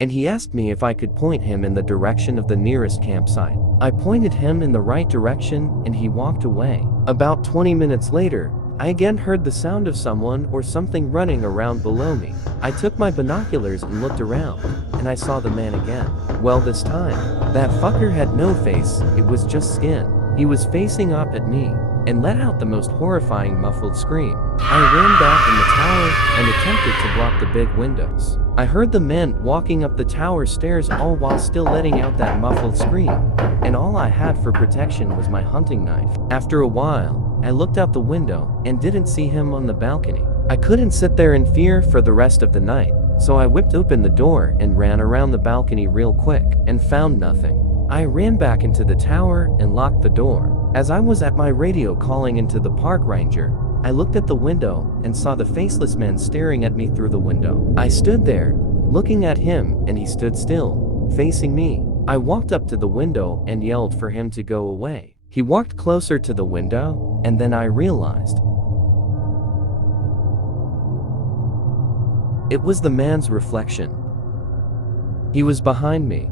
and he asked me if I could point him in the direction of the nearest campsite. I pointed him in the right direction and he walked away. About 20 minutes later, I again heard the sound of someone or something running around below me. I took my binoculars and looked around, and I saw the man again. Well, this time, that fucker had no face, it was just skin. He was facing up at me, and let out the most horrifying muffled scream. I ran back in the tower and attempted to block the big windows. I heard the man walking up the tower stairs all while still letting out that muffled scream, and all I had for protection was my hunting knife. After a while, I looked out the window and didn't see him on the balcony. I couldn't sit there in fear for the rest of the night, so I whipped open the door and ran around the balcony real quick and found nothing. I ran back into the tower and locked the door. As I was at my radio calling into the park ranger, I looked at the window and saw the faceless man staring at me through the window. I stood there, looking at him, and he stood still, facing me. I walked up to the window and yelled for him to go away. He walked closer to the window, and then I realized it was the man's reflection. He was behind me,